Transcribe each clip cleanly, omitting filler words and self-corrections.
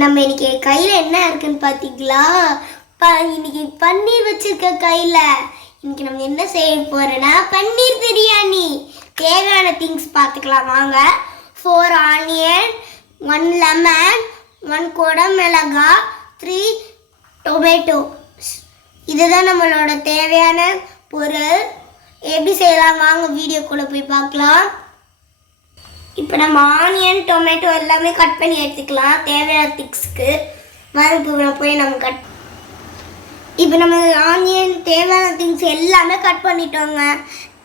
நம்ம இன்னைக்கு கையில் என்ன இருக்குன்னு பார்த்தீங்களா? இன்னைக்கு பன்னீர் வச்சிருக்க கையில். இன்னைக்கு நம்ம என்ன செய்ய போறோம்னா பன்னீர் பிரியாணி. தேவையான திங்ஸ் பார்த்துக்கலாம் வாங்க. 4 ஆனியன், 1 லெமன், 1 குடமிளகாய், 3 டொமேட்டோ. இதுதான் நம்மளோட தேவையான பொருள். எப்படி செய்யலாம் வாங்க வீடியோக்குள்ளே போய் பார்க்கலாம். இப்போ நம்ம ஆனியன், டொமேட்டோ எல்லாமே கட் பண்ணி எடுத்துக்கலாம் தேவையான திங்ஸ்க்கு. வாங்க போய் நம்ம இப்போ நம்ம ஆனியன் தேவையான திங்ஸ் எல்லாமே கட் பண்ணிட்டோங்க.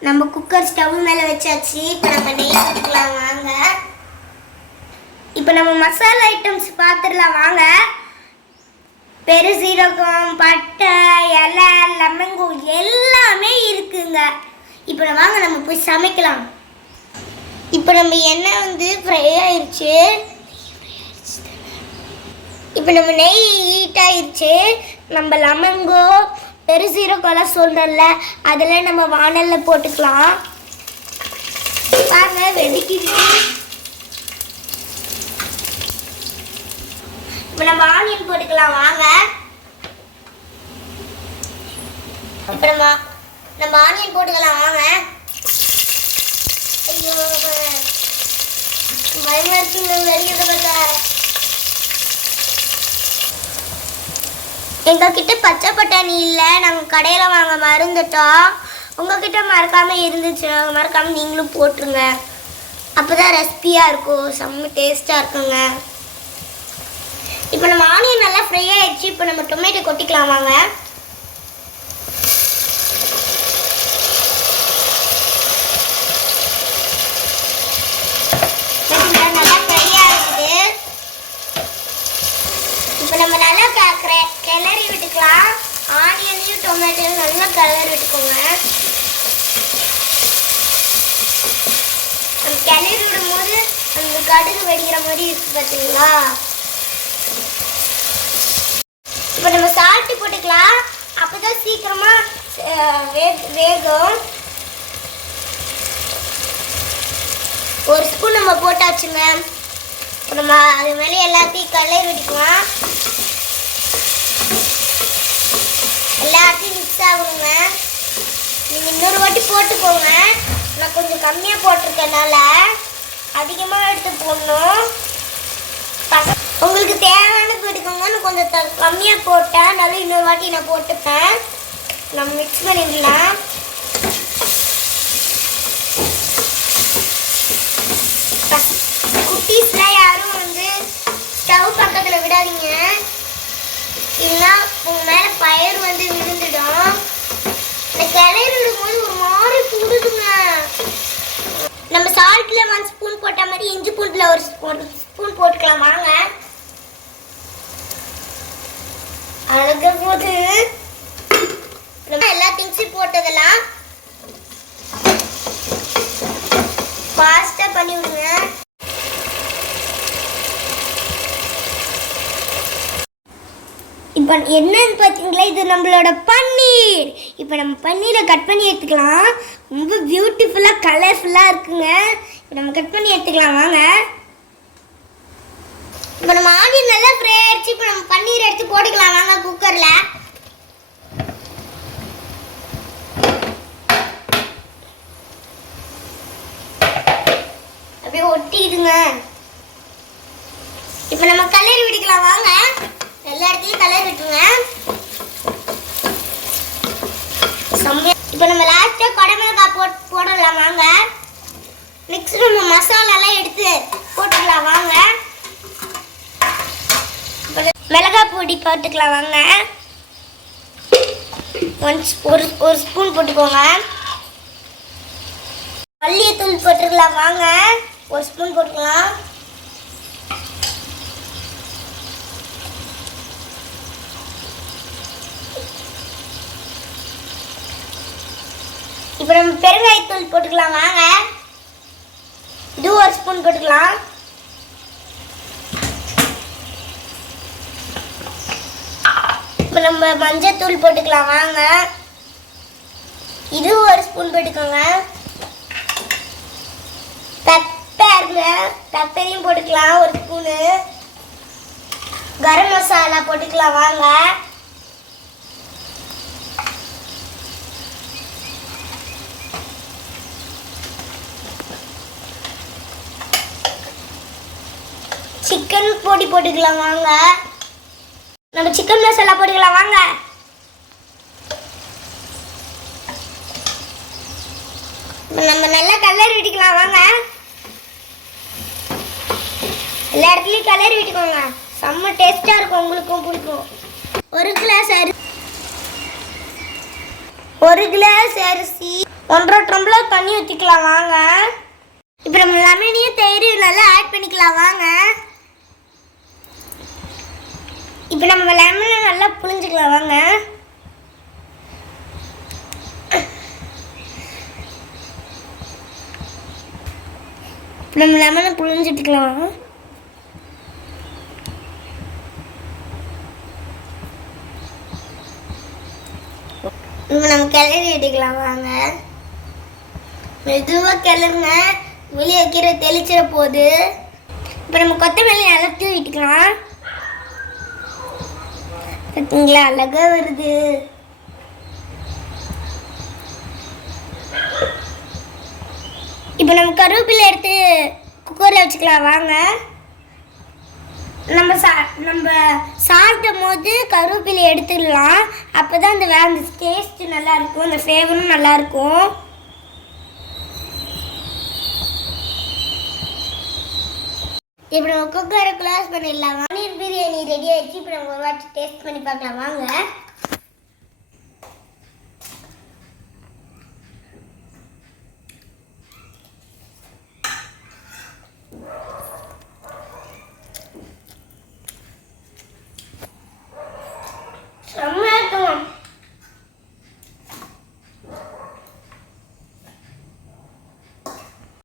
நம்ம குக்கர் ஸ்டவ் மேலே வச்சாச்சு. இப்போ நம்ம நெய் ஊற்றிக்கலாம் வாங்க. இப்போ நம்ம மசாலா ஐட்டம்ஸ் பார்த்துடலாம் வாங்க. பெருசீரகம், பட்டை, இலை, லெமங்கோ எல்லாமே இருக்குங்க. இப்போ வாங்க நம்ம போய் சமைக்கலாம். இப்போ நம்ம எண்ணெய் வந்து ஃப்ரை ஆயிடுச்சு. இப்போ நம்ம நெய் ஹீட் ஆயிடுச்சு. நம்ம லெமங்கோ, பெருசீரகம்லாம் சொல்கிறோம்ல, அதில் நம்ம வானலில் போட்டுக்கலாம். பாருங்க வெடிக்குது. இப்போ நம்ம ஆனியன் போட்டுக்கலாம் வாங்க. இப்போ நம்ம ஆனியன் போட்டுக்கலாம் வாங்க. ஐயோ பயமா இருக்குங்க வெளியே பார்த்தா. எங்ககிட்ட பச்சை பட்டாணி இல்லை, நாங்கள் கடையில் வாங்க மறந்துட்டோம். உங்ககிட்ட மறக்காமல் இருந்துச்சு, மறக்காமல் நீங்களும் போட்டுருங்க. அப்போ தான் ரெசிபியாக இருக்கும், செம்ம டேஸ்ட்டாக இருக்குங்க. இப்போ நம்ம ஆனியன் நல்லா ஃப்ரை ஆகிடுச்சு. இப்போ நம்ம டொமேட்டோ கொட்டிக்கலாம் வாங்க. நல்லா ஃப்ரை ஆகுது. இப்போ நம்ம நல்லா கிளறி விட்டுக்கலாம். ஆனியனையும் டொமேட்டோயும் நல்லா கிளறி விட்டுக்கோங்க. நம்ம கிளறி விடும் போது அந்த கடுகு வெடிக்கிற மாதிரி இருக்கு பார்த்தீங்களா? இப்போ நம்ம சால்ட்டு போட்டுக்கலாம். அப்போதான் சீக்கிரமா வேகும். 1 ஸ்பூன் நம்ம போட்டாச்சுங்க. இப்போ நம்ம அது மேலே எல்லாத்தையும் கிளறி விட்டுக்கலாம். எல்லாத்தையும் மிக்ஸ் ஆகணுங்க. நீங்கள் இன்னொரு வாட்டி போட்டுக்கோங்க. நான் கொஞ்சம் கம்மியாக போட்டிருக்கனால அதிகமாக எடுத்து போடணும். உங்களுக்கு தேவையான போட்டுக்கோங்க. நான் கொஞ்சம் கம்மியாக போட்டேன், அதனால இன்னொரு வாட்டி நான் போட்டுப்பேன். நம்ம மிக்ஸ் பண்ணிடலாம். குட்டீஸ்லாம் யாரும் வந்து ஸ்டவ் பக்கத்தில் விடாதீங்க, இல்லைன்னா உங்கள் மேலே பயிர் வந்து விழுந்துடும். இந்த கிளறி விடும்போது ஒரு மாதிரி சுடுதுங்க. நம்ம சால்ட்டில் 1 ஸ்பூன் போட்ட மாதிரி இஞ்சி பூண்டில் ஒரு ஸ்பூன் போட்டுக்கலாம் வாங்க. அழக போது நம்ம எல்லா திங்ஸும் போட்டதெல்லாம் ஃபாஸ்ட்டாக பண்ணி விடுங்க. இப்போ என்னன்னு பார்த்தீங்களா, இது நம்மளோட பன்னீர். இப்போ நம்ம பன்னீரை கட் பண்ணி எடுத்துக்கலாம். ரொம்ப பியூட்டிஃபுல்லாக கலர்ஃபுல்லாக இருக்குங்க. இப்போ நம்ம கட் பண்ணி எடுத்துக்கலாம் வாங்க. இப்போ நம்ம ஆனியன் நல்லா ஃப்ரை ஆயிடுச்சு. இப்போ நம்ம பன்னீர் எடுத்து போட்டுக்கலாம் வாங்க குக்கரில். அப்படியே ஒட்டிடுங்க. இப்போ நம்ம கலரி விட்டுக்கலாம் வாங்க. எல்லா இடத்துலையும் கலர் விட்டுருங்க. இப்போ நம்ம லாஸ்ட்டாக குடமிளகாய் போடலாம் வாங்க. நெக்ஸ்ட் நம்ம மசாலாலாம் எடுத்து போட்டுக்கலாம் வாங்க. மிளகாய் பொடி போட்டுக்கலாம் வாங்க. ஒரு ஸ்பூன் போட்டுக்கோங்க. மல்லித்தூள் போட்டுக்கலாம் வாங்க. 1 ஸ்பூன் போட்டுக்கலாம். இப்போ நம்ம பெருங்காயத்தூள் போட்டுக்கலாம் வாங்க. இது 1 ஸ்பூன் போட்டுக்கலாம். இப்போ நம்ம மஞ்சத்தூள் போட்டுக்கலாம் வாங்க. இது 1 ஸ்பூன் போட்டுக்கோங்க. பெப்பர் பெப்பரையும் போட்டுக்கலாம் 1 ஸ்பூனு. கரம் மசாலா போட்டுக்கலாம் வாங்க. சிக்கன் பொடி போட்டுக்கலாம் வாங்க. நம்ம சிக்கன் மசாலா போட்டுக்கலாம் வாங்க. நம்ம நல்லா கலர் விட்டுக்கலாம் வாங்க. எல்லா இடத்துலையும் கலர் விட்டுக்கோங்க. செம்ம டேஸ்டாக இருக்கும், உங்களுக்கும் பிடிக்கும். ஒரு கிளாஸ் அரிசி 1.5 டம்ளர் தண்ணி ஊற்றிக்கலாம் வாங்க. இப்போ நம்ம லெமனையும் தயிர் நல்லா ஆட் பண்ணிக்கலாம் வாங்க. இப்போ நம்ம லெமனை நல்லா புழிஞ்சிக்கலாம் வாங்க. நம்ம லெமனை புழிஞ்சிட்டுக்கலாம். இப்போ நம்ம கிளறி விட்டுக்கலாம் வாங்க. மெதுவாக கிளறுங்க, வெளியே வைக்கிற தெளிச்சிட போகுது. இப்போ நம்ம கொத்தமல்லி நல்லா தூவி விட்டுக்கலாம். பார்த்தீங்களா, அழகாக வருது. இப்போ நம்ம கருவேப்பிலை எடுத்து குக்கரில் வச்சுக்கலாம் வாங்க. நம்ம சாப்பிடும் போது கருவேப்பிலை எடுத்துக்கலாம். அப்போ தான் அந்த டேஸ்ட்டு நல்லாயிருக்கும், அந்த ஃப்ளேவரும் நல்லாயிருக்கும். இப்போ நம்ம குக்கரை க்ளோஸ் பண்ணிடலாம். பன்னீர் பிரியாணி ரெடி ஆகிடுச்சு. இப்போ நம்ம ஒரு வாட்டி டேஸ்ட் பண்ணி பார்க்கலாம் வாங்க.